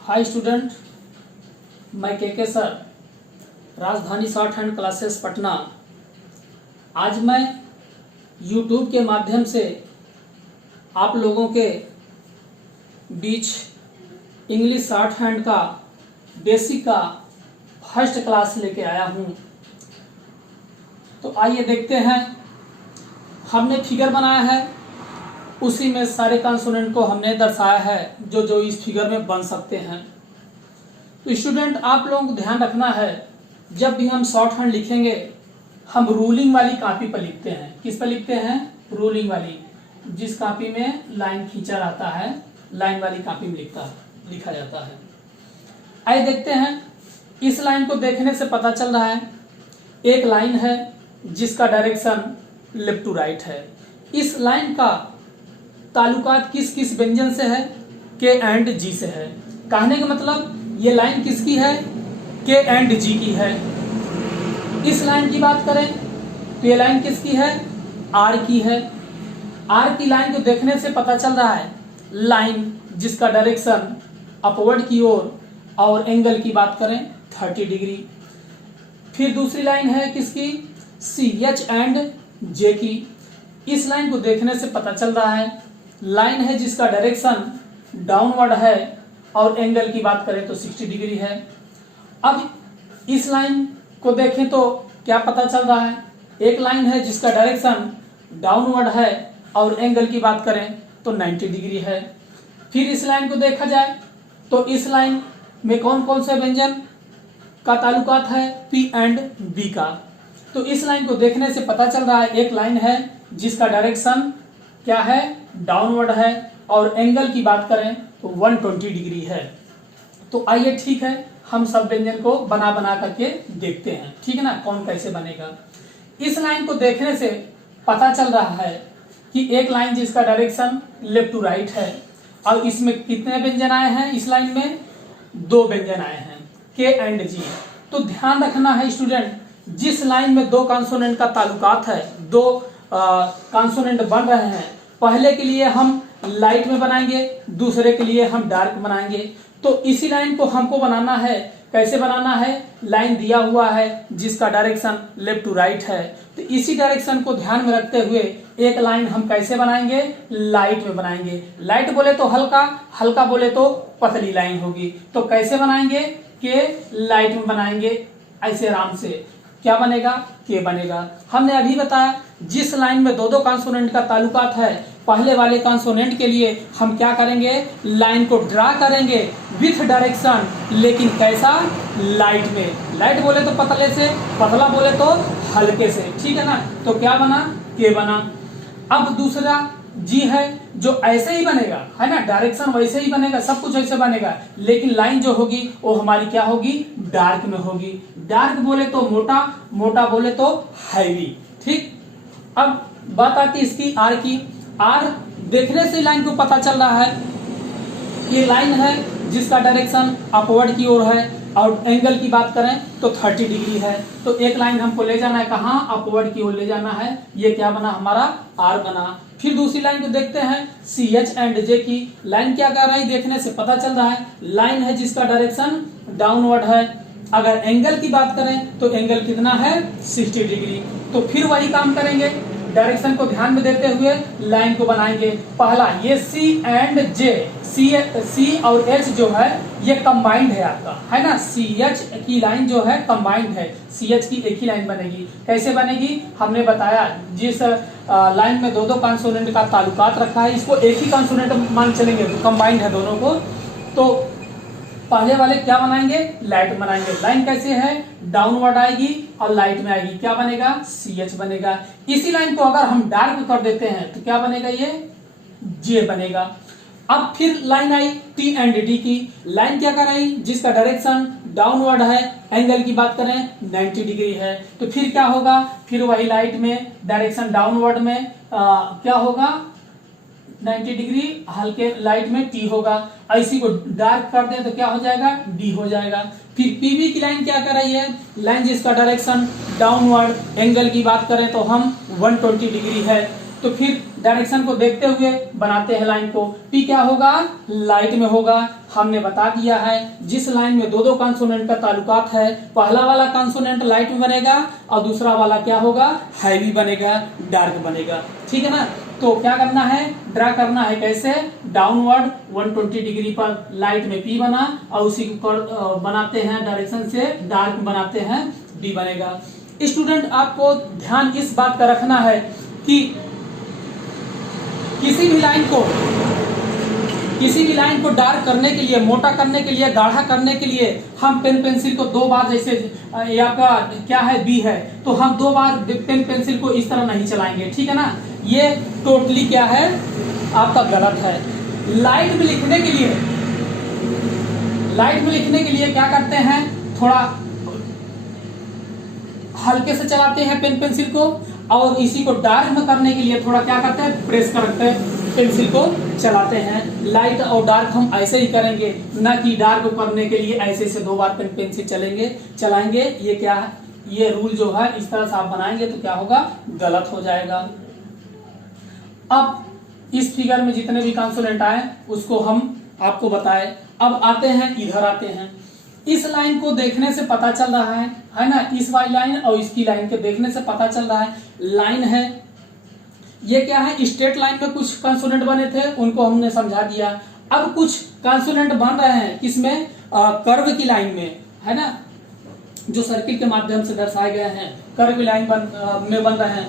Hi student, मैं के sir, राजधानी शॉर्ट हैंड क्लासेस पटना। आज मैं यूट्यूब के माध्यम से आप लोगों के बीच इंग्लिश शॉर्ट हैंड का बेसिक का फर्स्ट क्लास लेके आया हूँ। तो आइए देखते हैं। हमने फिगर बनाया है, उसी में सारे कॉन्सोनेंट को हमने दर्शाया है जो जो इस फिगर में बन सकते हैं। तो स्टूडेंट, आप लोगों को ध्यान रखना है, जब भी हम शॉर्ट हैंड लिखेंगे हम रूलिंग वाली कॉपी पर लिखते हैं। किस पर लिखते हैं? रूलिंग वाली। जिस कॉपी में लाइन खींचा रहता है, लाइन वाली कॉपी में लिखा जाता है। आइए देखते हैं। इस लाइन को देखने से पता चल रहा है एक लाइन है जिसका डायरेक्शन लेफ्ट टू राइट है। इस लाइन का ताल्लुकात किस किस व्यंजन से है? के एंड जी से है। कहने का मतलब ये लाइन किसकी है? के एंड जी की है। इस लाइन की बात करें तो ये लाइन किसकी है? आर की है। आर की लाइन को देखने से पता चल रहा है लाइन जिसका डायरेक्शन अपवर्ड की ओर और एंगल की बात करें 30 डिग्री। फिर दूसरी लाइन है किसकी? सी एच एंड जे की। इस लाइन को देखने से पता चल रहा है लाइन है जिसका डायरेक्शन डाउनवर्ड है और एंगल की बात करें तो 60 डिग्री है। अब इस लाइन को देखें तो क्या पता चल रहा है? एक लाइन है जिसका डायरेक्शन डाउनवर्ड है और एंगल की बात करें तो 90 डिग्री है। फिर इस लाइन को देखा जाए तो इस लाइन में कौन कौन से व्यंजन का ताल्लुकात है? पी एंड बी का। तो इस लाइन को देखने से पता चल रहा है एक लाइन है जिसका डायरेक्शन क्या है? डाउनवर्ड है और एंगल की बात करें तो 120 डिग्री है। तो आइए ठीक है, हम सब व्यंजन को बना बना करके देखते हैं, ठीक है ना, कौन कैसे बनेगा। इस लाइन को देखने से पता चल रहा है कि एक लाइन जिसका डायरेक्शन लेफ्ट टू राइट है और इसमें कितने व्यंजन आए हैं? इस लाइन में 2 व्यंजन आए हैं, के एंड जी। तो ध्यान रखना है स्टूडेंट, जिस लाइन में 2 कॉन्सोनेंट का ताल्लुकात है, 2 कॉन्सोनेंट बन रहे हैं, पहले के लिए हम लाइट में बनाएंगे, दूसरे के लिए हम डार्क बनाएंगे। तो इसी लाइन को हमको बनाना है। कैसे बनाना है? लाइन दिया हुआ है जिसका डायरेक्शन लेफ्ट टू राइट है, तो इसी डायरेक्शन को ध्यान में रखते हुए एक लाइन हम कैसे बनाएंगे? लाइट में बनाएंगे। लाइट बोले तो हल्का, हल्का बोले तो पतली लाइन होगी। तो कैसे बनाएंगे? के लाइट में बनाएंगे। ऐसे आराम से क्या बनेगा? के बनेगा। हमने अभी बताया जिस लाइन में 2 कॉन्सोनेंट का ताल्लुकात है, पहले वाले कॉन्सोनेंट के लिए हम क्या करेंगे? लाइन को ड्रा करेंगे विथ डायरेक्शन, लेकिन कैसा? लाइट में। लाइट बोले तो पतले से, पतला बोले तो हल्के से, ठीक है ना। तो क्या बना? के बना। अब दूसरा जी है जो ऐसे ही बनेगा, है ना, डायरेक्शन वैसे ही बनेगा, सब कुछ ऐसे बनेगा, लेकिन लाइन जो होगी वो हमारी क्या होगी? डार्क में होगी। डार्क बोले तो मोटा, मोटा बोले तो हैवी, ठीक। अब बात आती इसकी आर की। आर देखने से लाइन को पता चल रहा है ये लाइन है जिसका डायरेक्शन अपवर्ड की ओर है और एंगल की बात करें तो 30 डिग्री है। तो एक लाइन हमको ले जाना है कहाँ? अपवर्ड की ओर ले जाना है। ये क्या बना? हमारा आर बना। फिर दूसरी लाइन को देखते हैं, सी एच एंड जे की। लाइन क्या कर रही? देखने से पता चल रहा है लाइन है जिसका डायरेक्शन डाउनवर्ड है। अगर एंगल की बात करें तो एंगल कितना है? 60 डिग्री। तो फिर वही काम करेंगे, डायरेक्शन को ध्यान में देते हुए लाइन को बनाएंगे। पहला ये सी एंड जे, सी और एच जो है ये कंबाइंड है आपका, है ना। सी एच की लाइन जो है कंबाइंड है, सी एच की एक ही लाइन बनेगी। कैसे बनेगी? हमने बताया जिस लाइन में 2 कॉन्सोनेंट का ताल्लुकात रखा है, इसको एक ही कॉन्सोनेंट मान चलेंगे, कंबाइंड है दोनों को। तो पहले वाले क्या बनाएंगे? लाइट बनाएंगे। लाइन कैसे है? डाउनवर्ड आएगी और लाइट में आएगी, क्या बनेगा? सी एच बनेगा। इसी लाइन को अगर हम डार्क कर देते हैं तो क्या बनेगा? ये जे बनेगा। अब फिर line I T and D की। लाइन क्या कर रही? जिसका डायरेक्शन डाउनवर्ड है, एंगल की बात करें 90 डिग्री है। तो फिर क्या होगा? फिर वही लाइट में डायरेक्शन डाउनवर्ड में क्या होगा? 90 डिग्री, हल्के लाइट में टी होगा। इसी को डार्क कर दें तो क्या हो जाएगा? डी हो जाएगा। फिर पीबी की लाइन क्या कर रही है? लाइन जिसका डायरेक्शन डाउनवर्ड, एंगल की बात करें तो हम 120 डिग्री है। तो फिर डायरेक्शन को देखते हुए बनाते हैं लाइन को। पी क्या होगा, लाइट में होगा। हमने बता दिया है जिस लाइन में दो दो कंसोनेंट का ताल्लुकात है, पहला वाला कंसोनेंट लाइट में बनेगा और दूसरा वाला क्या होगा, हैवी बनेगा, डार्क बनेगा। ठीक है ना। तो क्या करना है, ड्रा करना है कैसे, डाउनवर्ड 120 डिग्री पर लाइट में पी बना और उसी को बनाते हैं डायरेक्शन से डार्क बनाते हैं, डी बनेगा। स्टूडेंट आपको ध्यान इस बात का रखना है कि किसी भी लाइन को डार्क करने के लिए, मोटा करने के लिए, गाढ़ा करने के लिए हम पेन पेंसिल को दो बार, जैसे ये आपका क्या है, बी है, तो हम दो बार पेन पेंसिल को इस तरह नहीं चलाएंगे। ठीक है ना। ये टोटली क्या है, आपका गलत है। लाइट में लिखने के लिए क्या करते हैं, थोड़ा हल्के से चलाते हैं पेन पेंसिल को, और इसी को डार्क में करने के लिए थोड़ा क्या करते हैं, प्रेस करते हैं पेंसिल को चलाते हैं। लाइट और डार्क हम ऐसे ही करेंगे, ना कि डार्क करने के लिए ऐसे से दो बार पेन पेंसिल चलाएंगे। ये क्या है, ये रूल जो है इस तरह से आप बनाएंगे तो क्या होगा, गलत हो जाएगा। अब इस फिगर में जितने भी कंसोनेंट आए उसको हम आपको बताए। अब आते हैं, इधर आते हैं। इस लाइन को देखने से पता चल रहा है ना, इस वाली लाइन और इसकी लाइन के देखने से पता चल रहा है, लाइन है। ये क्या है, स्ट्रेट लाइन में कुछ कंसोनेंट बने थे, उनको हमने समझा दिया। अब कुछ कंसोनेंट बन रहे हैं किसमें, कर्व की लाइन में, है ना, जो सर्किल के माध्यम से दर्शाए गए हैं, कर्व लाइन में बन रहे हैं।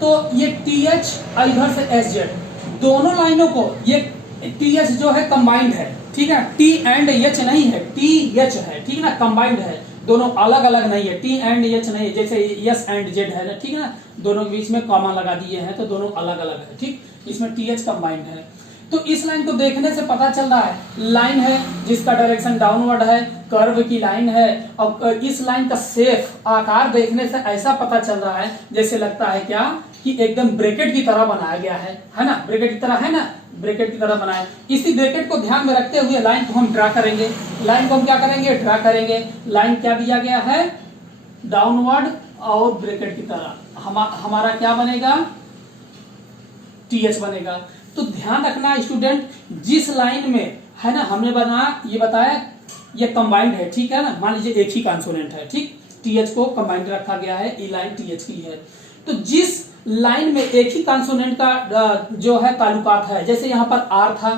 तो ये टी एच और इधर से एस जेड, दोनों लाइनों को, ये टी एच जो है कंबाइंड है। ठीक है, टी एंड एच नहीं है, टी एच है। ठीक है ना, कंबाइंड है, दोनों अलग अलग नहीं है, टी एंड एच नहीं है, जैसे एस एंड जेड है ना। ठीक है ना, दोनों के बीच में कॉमा लगा दिए हैं तो दोनों अलग अलग है। ठीक, इसमें टी एच कंबाइंड है। तो इस लाइन को देखने से पता चल रहा है, लाइन है जिसका डायरेक्शन डाउनवर्ड है, कर्व की लाइन है, और इस लाइन का शेप, आकार देखने से ऐसा पता चल रहा है जैसे लगता है क्या, कि एकदम ब्रैकेट की तरह बनाया गया है ना, ब्रैकेट की तरह, है ना, ब्रैकेट की तरह बनाए। इसी ब्रैकेट को ध्यान में रखते हुए लाइन को हम ड्रा करेंगे। लाइन को हम क्या करेंगे, ड्रा करेंगे। लाइन क्या दिया गया है, डाउनवर्ड और ब्रैकेट की तरह। हमारा क्या बनेगा, टीएच बनेगा। तो ध्यान रखना स्टूडेंट, जिस लाइन में, है ना, हमने ये बताया ये कंबाइंड है। ठीक है ना, मान लीजिए एक ही कंसोनेंट है, ठीक, टीएच को कंबाइंड रखा गया है, ये लाइन टीएच की है। तो जिस लाइन में एक ही कंसोनेंट का जो है ताल्लुकात है, जैसे यहाँ पर आर था,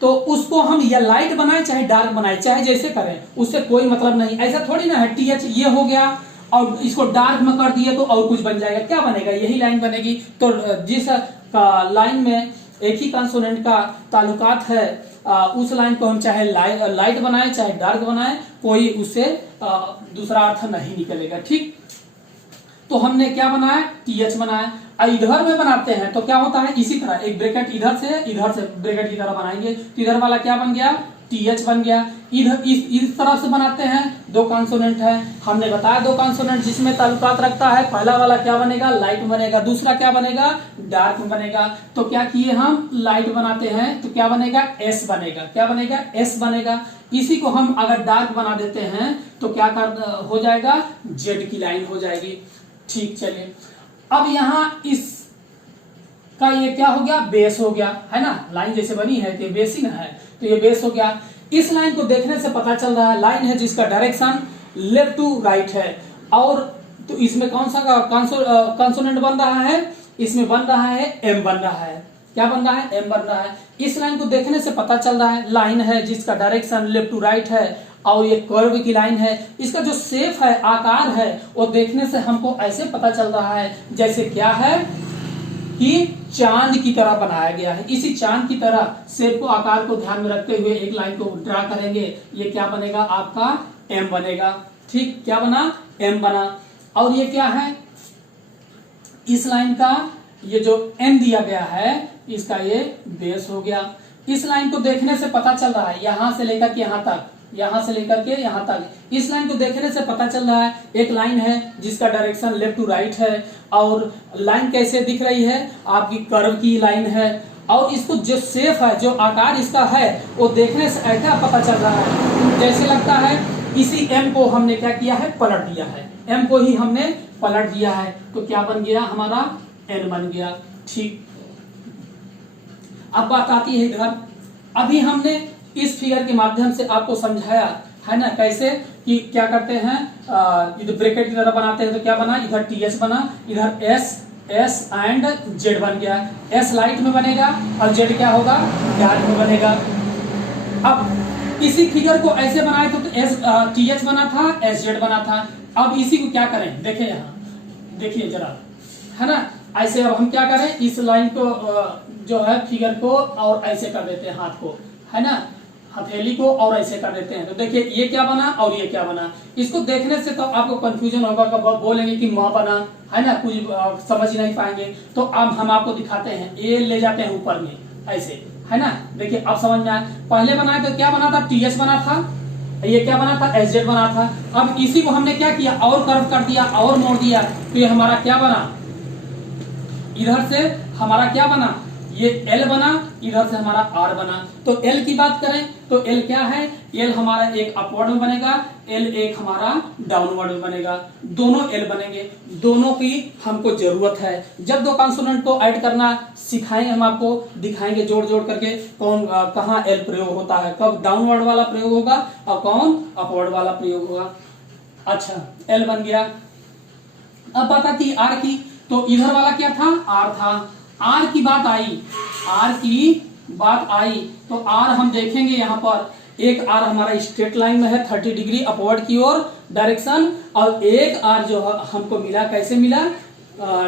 तो उसको हम या लाइट बनाए चाहे डार्क बनाए, चाहे जैसे करें, उससे कोई मतलब नहीं। ऐसा थोड़ी ना है टीएच ये हो गया और इसको डार्क में कर दिए तो और कुछ बन जाएगा, क्या बनेगा, यही लाइन बनेगी। तो जिस लाइन में एक ही कंसोनेंट का ताल्लुकात है, उस लाइन को हम चाहे लाइट बनाए चाहे डार्क बनाए, कोई उससे दूसरा अर्थ नहीं निकलेगा। ठीक, तो हमने क्या बनाया, टीएच बनाया। इधर में बनाते हैं तो क्या होता है, इसी तरह एक ब्रैकेट इधर से ब्रैकेट की तरह बनाएंगे, तो इधर वाला क्या बन गया, टीएच बन गया। इधर इस तरह से बनाते हैं, दो कंसोनेंट है, हमने बताया दो कंसोनेंट जिसमें ताल्लुकात रखता है, पहला वाला क्या बनेगा, लाइट बनेगा, दूसरा क्या बनेगा, डार्क बनेगा। तो क्या किए हम, लाइट बनाते हैं तो क्या बनेगा, एस बनेगा, क्या बनेगा, एस बनेगा। इसी को हम अगर डार्क बना देते हैं तो क्या हो जाएगा, जेड की लाइन हो जाएगी। ठीक, चलिए अब यहाँ इस का ये क्या हो गया, बेस हो गया, है ना, लाइन जैसे बनी है तो ये बेस ही ना है, तो ये बेस हो गया। इस लाइन को देखने से पता चल रहा है, लाइन है जिसका डायरेक्शन लेफ्ट टू राइट है, और तो इसमें कौन सा कंसोनेंट बन रहा है, इसमें बन रहा है एम बन रहा है, क्या बन रहा है, एम बन रहा है। इस लाइन को देखने से पता चल रहा है, लाइन है जिसका डायरेक्शन लेफ्ट टू राइट है और ये कर्व की लाइन है। इसका जो शेप है, आकार है, वो देखने से हमको ऐसे पता चल रहा है जैसे क्या है, कि चांद की तरह बनाया गया है। इसी चांद की तरह शेप को, आकार को ध्यान में रखते हुए एक लाइन को ड्रा करेंगे, ये क्या बनेगा, आपका एम बनेगा। ठीक, क्या बना, एम बना। और ये क्या है, इस लाइन का ये जो एम दिया गया है, इसका ये बेस हो गया। इस लाइन को देखने से पता चल रहा है, यहां से लेकर के यहां तक, यहां से लेकर के यहां तक, इस लाइन को देखने से पता चल रहा है, एक लाइन है जिसका डायरेक्शन लेफ्ट टू राइट है, और लाइन कैसे दिख रही है, आपकी कर्व की लाइन है, और इसको जो शेप है, जो आकार इसका है, वो देखने से ऐसा पता चल रहा है जैसे लगता है इसी एम को हमने क्या किया है, पलट दिया है, एम को ही हमने पलट दिया है, तो क्या बन गया, हमारा एन बन गया। ठीक, अब बात आती है इधर, अभी हमने इस फिगर के माध्यम से आपको समझाया है ना कैसे कि क्या करते हैं, इधर ब्रैकेट की तरह बनाते हैं तो क्या बना, इधर टी एच बना, इधर एस एंड जेड बन गया। एस लाइट में बनेगा और जेड क्या होगा, डार्क में बनेगा। अब इसी फिगर को ऐसे बनाए तो एस टी एच बना था, एस जेड बना था। अब इसी को क्या करें, देखें यहाँ, देखिए जरा, है ना, ऐसे अब हम क्या करें, इस लाइन को जो है फिगर को और ऐसे कर देते हैं, हाथ को, है ना, हथेली को और ऐसे कर देते हैं। तो देखिए ये क्या बना और ये क्या बना। इसको देखने से तो आपको कंफ्यूजन होगा, कब बोलेंगे कि माँ बना, है ना, कुछ समझ नहीं पाएंगे। तो अब हम आपको दिखाते हैं, ये ले जाते हैं ऊपर में ऐसे, है ना। देखिए अब समझ में आया, पहले बनाए तो क्या बना था, टी एच बना था, ये क्या बना था, एस जेड बना था। अब इसी को हमने क्या किया, और कर्व कर दिया और मोड़ दिया, तो ये हमारा क्या बना, इधर से हमारा क्या बना, ये L बना, इधर से हमारा R बना। तो L की बात करें तो L क्या है, L हमारा एक अपवर्ड में बनेगा, L एक हमारा डाउनवर्ड में बनेगा। दोनों L बनेंगे, दोनों की हमको जरूरत है। जब दो कॉन्सोनेंट को ऐड करना सिखाएंगे, हम आपको दिखाएंगे जोड़ जोड़ करके कौन कहाँ L प्रयोग होता है, कब डाउनवर्ड वाला प्रयोग होगा और कौन अपवर्ड वाला प्रयोग होगा। अच्छा, L बन गया। अब बात आती R की, तो इधर वाला क्या था, R था। R की बात आई, R की बात आई तो R हम देखेंगे यहाँ पर, एक R हमारा स्ट्रेट लाइन में है 30 डिग्री अपवर्ड की ओर डायरेक्शन, और एक R जो हमको मिला कैसे मिला,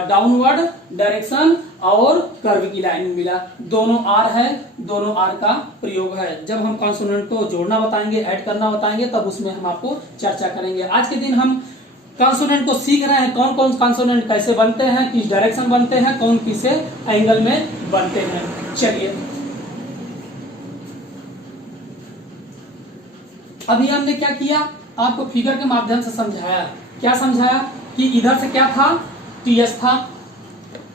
डाउनवर्ड डायरेक्शन और कर्व की लाइन में मिला। दोनों R है, दोनों R का प्रयोग है। जब हम कॉन्सोनेंट को जोड़ना बताएंगे, ऐड करना बताएंगे, तब उसमें हम आपको चर्चा करेंगे। आज के दिन हम कॉन्सोनेंट को सीख रहे हैं, कौन कौन कॉन्सोनेंट कैसे बनते हैं, किस डायरेक्शन बनते हैं, कौन किस एंगल में बनते हैं। चलिए अभी हमने क्या किया, आपको फिगर के माध्यम से समझाया। क्या समझाया कि इधर से क्या था, टी एस था,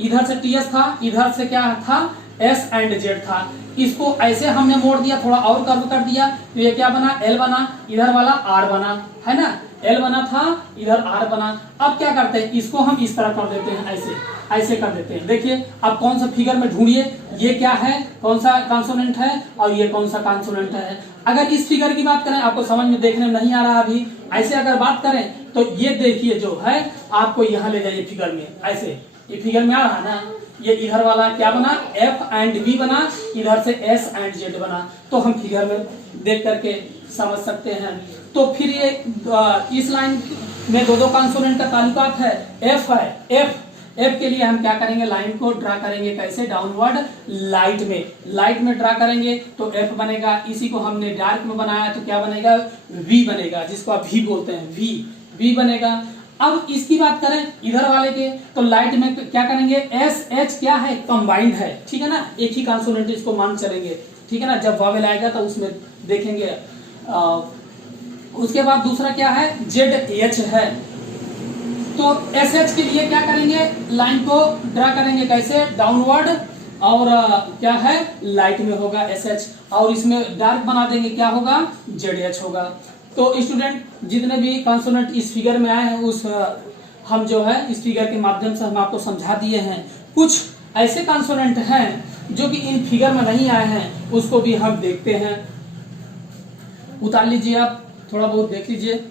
इधर से टी एस था, इधर से क्या था, एस एंड जेड था। इसको ऐसे हमने मोड़ दिया, थोड़ा और कर्व कर दिया, तो ये क्या बना, एल बना, इधर वाला आर बना, है ना, एल बना था, इधर आर बना। अब क्या करते हैं, इसको हम इस तरह कर देते हैं, ऐसे ऐसे कर देते हैं। देखिए अब कौन सा फिगर में ढूंढिए, ये क्या है, कौन सा कॉन्सोनेंट है और ये कौन सा कॉन्सोनेंट है। अगर इस फिगर की बात करें, आपको समझ में देखने में नहीं आ रहा अभी, ऐसे अगर बात करें तो ये देखिए जो है, आपको यहाँ ले जाइए फिगर में, ऐसे ये फिगर में आ रहा ना, ये इधर वाला क्या बना, एफ एंड बी बना, इधर से एस एंड जेड बना। तो हम फिगर में देख करके समझ सकते हैं। तो फिर ये इस लाइन में दो दो कॉन्सोनेंट का ताल्लुकात है, एफ है, एफ के लिए हम क्या करेंगे, लाइन को ड्रा करेंगे कैसे, डाउनवर्ड लाइट में ड्रा करेंगे तो एफ बनेगा। इसी को हमने डार्क में बनाया तो क्या बनेगा, वी बनेगा, जिसको आप वी बोलते हैं, वी बनेगा। अब इसकी बात करें इधर वाले के, तो लाइट में क्या करेंगे, एस एच क्या है, कंबाइंड है, ठीक है ना, एक ही कॉन्सोनेंट इसको मान चलेंगे, ठीक है ना। जब वावेल आएगा तो उसमें देखेंगे। उसके बाद दूसरा क्या है, जेड एच है, तो एस एच के लिए क्या करेंगे, लाइन को ड्रा करेंगे कैसे, डाउनवर्ड, और क्या है, लाइट में होगा एस एच, और इसमें डार्क बना देंगे, क्या होगा, जेड एच होगा। तो स्टूडेंट जितने भी कॉन्सोनेंट इस फिगर में आए हैं, उस हम जो है इस फिगर के माध्यम से हम आपको समझा दिए हैं। कुछ ऐसे कॉन्सोनेंट हैं जो कि इन फिगर में नहीं आए हैं, उसको भी हम देखते हैं। उतार लीजिए, आप थोड़ा बहुत देख लीजिए।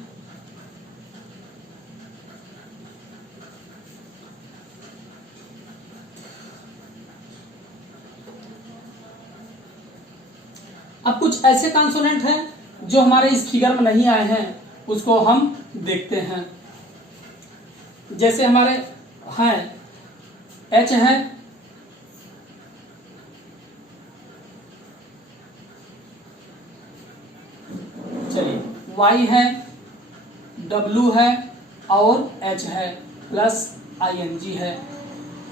अब कुछ ऐसे कॉन्सोनेंट हैं जो हमारे इस फिगर में नहीं आए हैं, उसको हम देखते हैं। जैसे हमारे हैं एच है, चलिए वाई है, डब्लू है और एच है, प्लस ING है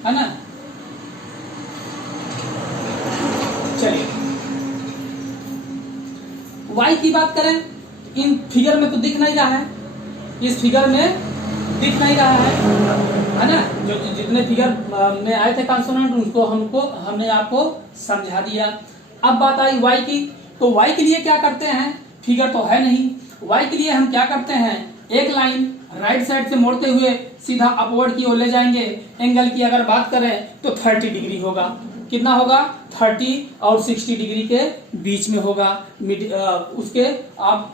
ना। चलिए y की बात करें, इन फिगर में तो दिख नहीं रहा है, इस फिगर में दिख नहीं रहा है ना। जो जितने फिगर में आए थे कॉन्सोनेंट, उनको हमने आपको समझा दिया। अब बात आई y की, तो y के लिए क्या करते हैं, फिगर तो है नहीं, y के लिए हम क्या करते हैं, एक लाइन राइट साइड से मोड़ते हुए सीधा अपवर्ड की ओर ले जाएंगे। एंगल की अगर बात करें तो 30 डिग्री होगा, कितना होगा 30 और 60 डिग्री के बीच में होगा। उसके आप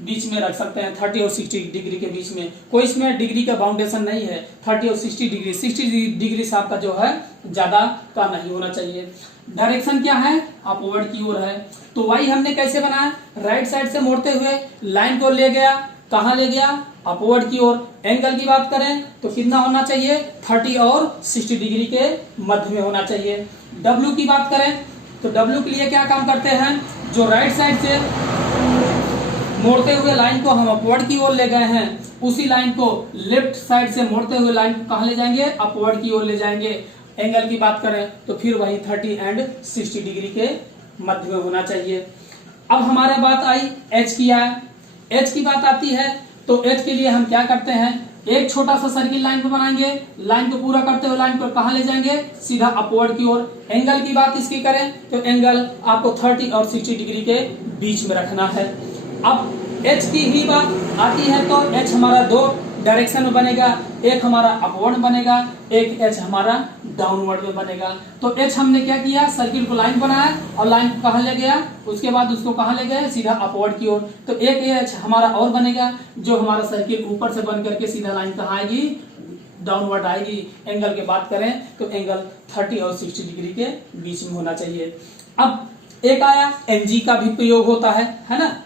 बीच में रख सकते हैं 30 और 60 डिग्री के बीच में, कोई इसमें डिग्री का बाउंडेशन नहीं है। 30 और 60 डिग्री, 60 डिग्री से आपका जो है ज्यादा का नहीं होना चाहिए। डायरेक्शन क्या है, अपवर्ड की ओर है। तो वाई हमने कैसे बनाया, राइट साइड से मोड़ते हुए लाइन को ले गया, कहाँ ले गया, अपवर्ड की ओर। एंगल की बात करें तो कितना होना चाहिए, 30 और 60 डिग्री के मध्य में होना चाहिए। डब्ल्यू की बात करें तो डब्ल्यू के लिए क्या काम करते हैं, जो राइट साइड से मोड़ते हुए लाइन को हम अपवर्ड की ओर ले गए हैं, उसी लाइन को लेफ्ट साइड से मोड़ते हुए लाइन को कहाँ ले जाएंगे, अपवर्ड की ओर ले जाएंगे। एंगल की बात करें तो फिर वही 30 एंड 60 डिग्री के मध्य में होना चाहिए। अब हमारे बात आई एच की है। एच की बात आती है तो एच के लिए हम क्या करते हैं, एक छोटा सा सर्किल लाइन को बनाएंगे, लाइन को पूरा करते हुए लाइन को कहाँ ले जाएंगे, सीधा अपवर्ड की ओर। एंगल की बात इसकी करें तो एंगल आपको 30 और 60 डिग्री के बीच में रखना है। अब एच की ही बात आती है तो एच हमारा दो डायरेक्शन में बनेगा, एक हमारा अपवर्ड बनेगा, एक एच हमारा डाउनवर्ड में बनेगा। तो एच हमने क्या किया, सर्किल को लाइन बनाया और लाइन को कहाँ ले गया, उसके बाद उसको कहाँ ले गए, सीधा अपवर्ड की ओर। तो एक एच हमारा और बनेगा, जो हमारा सर्किल ऊपर से बन करके सीधा लाइन कहाँ आएगी, डाउनवर्ड आएगी। एंगल की बात करें तो एंगल 30 और 60 डिग्री के बीच में होना चाहिए। अब एक आया एनजी का भी प्रयोग होता है ना।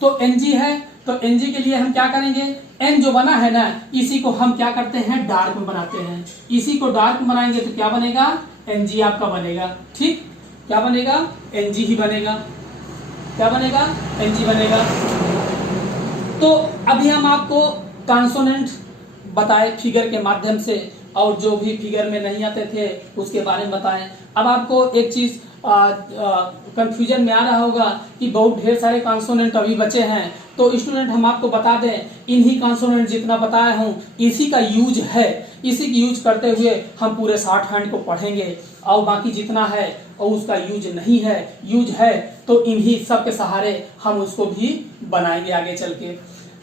तो एनजी है तो एनजी के लिए हम क्या करेंगे, एन जो बना है ना, इसी को हम क्या करते हैं, डार्क में बनाते हैं। इसी को डार्क में बनाएंगे तो क्या बनेगा, एनजी आपका बनेगा। ठीक, क्या बनेगा, एनजी ही बनेगा। क्या बनेगा, एनजी बनेगा। तो अभी हम आपको कॉन्सोनेंट बताए फिगर के माध्यम से, और जो भी फिगर में नहीं आते थे उसके बारे में बताएं। अब आपको एक चीज कंफ्यूजन में आ रहा होगा कि बहुत ढेर सारे कॉन्सोनेंट अभी बचे हैं। तो स्टूडेंट हम आपको बता दें, इन्हीं कॉन्सोनेंट जितना बताया हूँ इसी का यूज है, इसी की यूज करते हुए हम पूरे शॉर्ट हैंड को पढ़ेंगे। और बाकी जितना है और उसका यूज नहीं है, यूज है तो इन्हीं सब के सहारे हम उसको भी बनाएंगे आगे चल के।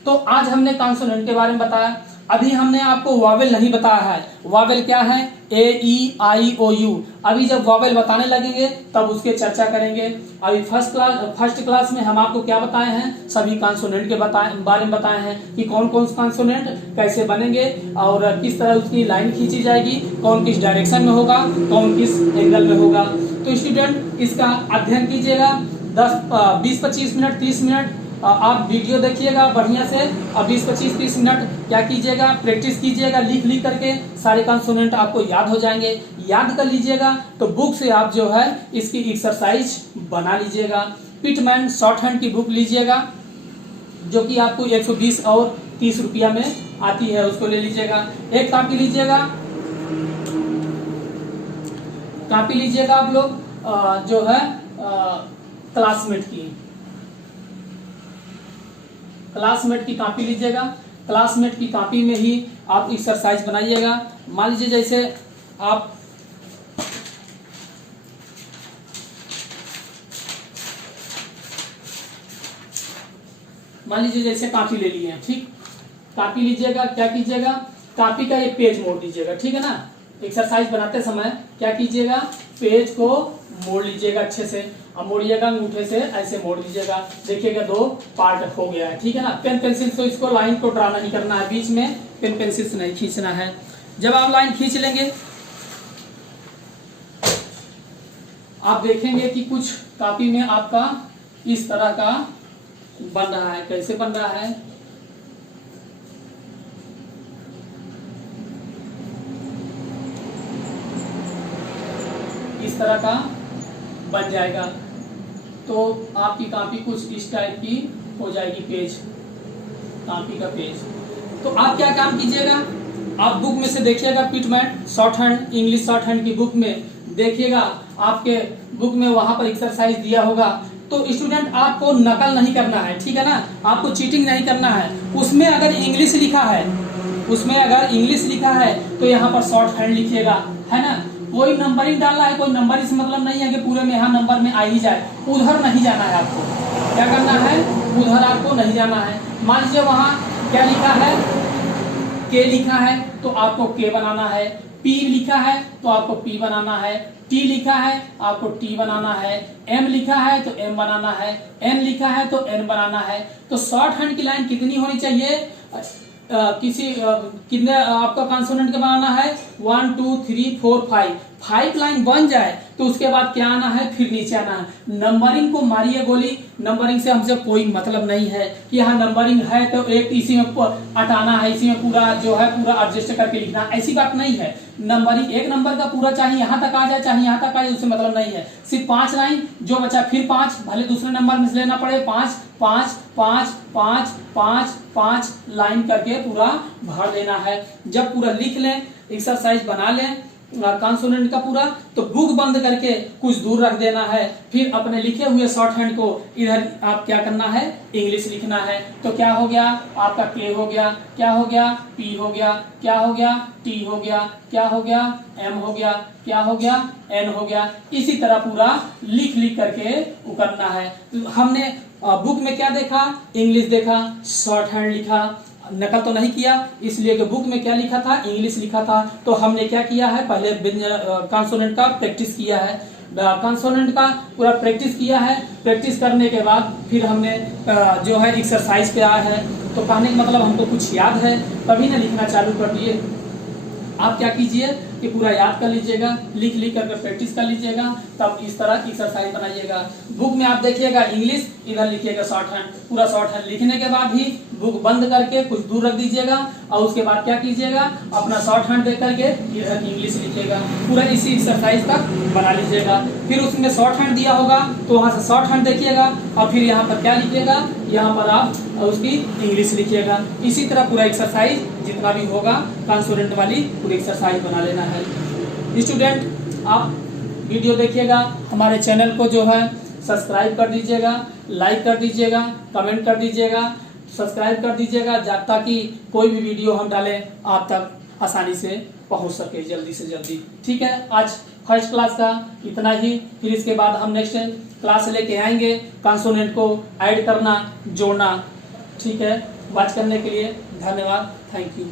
तो आज हमने कॉन्सोनेंट के बारे में बताया। अभी हमने आपको वॉवेल नहीं बताया है। वॉवेल क्या है, ए ई आई ओ यू। अभी जब वॉवेल बताने लगेंगे तब उसके चर्चा करेंगे। अभी फर्स्ट क्लास में हम आपको क्या बताए हैं, सभी कॉन्सोनेंट के बारे में बताए हैं कि कौन कौन से कॉन्सोनेंट कैसे बनेंगे और किस तरह उसकी लाइन खींची जाएगी, कौन किस डायरेक्शन में होगा, कौन किस एंगल में होगा। तो स्टूडेंट इसका अध्ययन कीजिएगा 20-25 मिनट 30 मिनट आप वीडियो देखिएगा बढ़िया से, और 20-25-30 मिनट क्या कीजिएगा, प्रैक्टिस कीजिएगा, लिख करके सारे कॉन्सोनेंट आपको याद हो जाएंगे। याद कर लीजिएगा तो बुक से आप जो है इसकी एक्सरसाइज बना लीजिएगा। पिटमैन शॉर्ट हैंड की बुक लीजिएगा, जो कि आपको 120 और 30 रुपया में आती है, उसको ले लीजिएगा। एक कॉपी लीजिएगा, कॉपी लीजिएगा आप लोग जो है क्लासमेट की कॉपी लीजिएगा। क्लासमेट की कॉपी में ही आप एक्सरसाइज बनाइएगा। मान लीजिए जैसे आप कॉपी ले लिए हैं, ठीक, कॉपी लीजिएगा, क्या कीजिएगा, कॉपी का एक पेज मोड़ लीजिएगा, ठीक है ना। एक्सरसाइज बनाते समय क्या कीजिएगा, पेज को मोड़ लीजिएगा अच्छे से, अब मोड़िएगा अंगूठे से, ऐसे मोड़ लीजिएगा, देखिएगा 2 पार्ट हो गया है, ठीक है ना। पेन पेंसिल से इसको लाइन को ड्रा नहीं करना है, बीच में पेन पेंसिल से नहीं खींचना है। जब आप लाइन खींच लेंगे आप देखेंगे कि कुछ कॉपी में आपका इस तरह का बन रहा है। कैसे बन रहा है, इस तरह का बन जाएगा। तो आपकी कॉपी कुछ इस टाइप की हो जाएगी, पेज, कॉपी का पेज। तो आप क्या काम कीजिएगा, आप बुक में से देखिएगा, Pitman short hand English short hand की बुक में देखिएगा, आपके बुक में वहां पर एक्सरसाइज दिया होगा। तो स्टूडेंट आपको नकल नहीं करना है, ठीक है ना, आपको चीटिंग नहीं करना है। उसमें अगर इंग्लिश लिखा है, तो यहाँ पर शॉर्ट हैंड लिखिएगा, है ना। कोई नंबरिंग डालना है, कोई नंबर इस मतलब नहीं है कि पूरे में यहाँ नंबर में आ ही जाए, उधर नहीं जाना है आपको। क्या करना है, उधर आपको नहीं जाना है। मान लीजिए वहाँ क्या लिखा है, के लिखा है, तो आपको के बनाना है। P लिखा है तो आपको P बनाना है, T लिखा है आपको T बनाना है, M लिखा है तो M बनाना है, N लिखा है तो N बनाना है। तो शॉर्ट हैंड की लाइन कितनी होनी चाहिए? कितने आपका कंसोनेंट का बनाना है? 1 2 3 4 5 लाइन बन जाए तो उसके बाद क्या आना है? फिर नीचे आना है। नंबरिंग को मारिए गोली, नंबरिंग से हमसे कोई मतलब नहीं है कि यहाँ नंबरिंग है तो एक इसी में हटाना है, इसी में पूरा जो है पूरा एडजस्ट करके लिखना, ऐसी बात नहीं है। नंबरिंग एक नंबर का पूरा चाहे यहाँ तक आ जाए चाहे यहाँ तक आ जाए, उससे मतलब नहीं है। सिर्फ 5 लाइन जो बचा, फिर 5 भले दूसरे नंबर में से लेना पड़े, 5 5 5 5 5 5 लाइन करके पूरा भर लेना है। जब पूरा लिख लें, एक्सरसाइज बना लें कॉन्सोनेंट का पूरा, तो बुक बंद करके कुछ दूर रख देना है। फिर अपने लिखे हुए शॉर्ट हैंड को इधर आप क्या करना है? इंग्लिश लिखना है। तो क्या हो गया आपका? K हो गया, क्या हो गया? P हो गया, क्या हो गया? T हो गया, क्या हो गया? M हो गया, क्या हो गया? N हो गया। इसी तरह पूरा लिख लिख करके वो करना है। हमने बुक में क्या देखा? इंग्लिश देखा, शॉर्ट हैंड लिखा, नकल तो नहीं किया, इसलिए कि बुक में क्या लिखा था? इंग्लिश लिखा था। तो हमने क्या किया है? पहले कॉन्सोनेंट का प्रैक्टिस किया है, कॉन्सोनेंट का पूरा प्रैक्टिस किया है। प्रैक्टिस करने के बाद फिर हमने जो है एक्सरसाइज पे आया है। तो कहने का मतलब हमको कुछ याद है तभी ना लिखना चालू कर दिए। आप क्या कीजिए कि पूरा याद कर लीजिएगा, लिख लिख करके प्रैक्टिस कर लीजिएगा, तब इस तरह एक्सरसाइज बनाइएगा। बुक में आप देखिएगा इंग्लिश, इधर लिखिएगा शॉर्ट हैंड। पूरा शॉर्ट हैंड लिखने के बाद ही बुक बंद करके कुछ दूर रख दीजिएगा और उसके बाद क्या कीजिएगा? अपना शॉर्ट हैंड देख करके इधर इंग्लिश लिखिएगा। पूरा इसी एक्सरसाइज तक बना लीजिएगा। फिर उसमें शॉर्ट हैंड दिया होगा तो वहाँ से शॉर्ट हैंड देखिएगा और फिर यहाँ पर क्या लिखिएगा? यहाँ पर आप उसकी इंग्लिश लिखिएगा। इसी तरह पूरा एक्सरसाइज जितना भी होगा कॉन्सोनेंट वाली पूरी एक्सरसाइज बना लेना है। स्टूडेंट आप वीडियो देखिएगा, हमारे चैनल को जो है सब्सक्राइब कर दीजिएगा, लाइक कर दीजिएगा, कमेंट कर दीजिएगा, सब्सक्राइब कर दीजिएगा ताकि कोई भी वीडियो हम डालें आप तक आसानी से पहुंच सके जल्दी से जल्दी। ठीक है, आज फर्स्ट क्लास का इतना ही। फिर इसके बाद हम नेक्स्ट क्लास लेके आएंगे कॉन्सोनेंट को ऐड करना, जोड़ना। ठीक है, वॉच करने के लिए धन्यवाद, थैंक यू।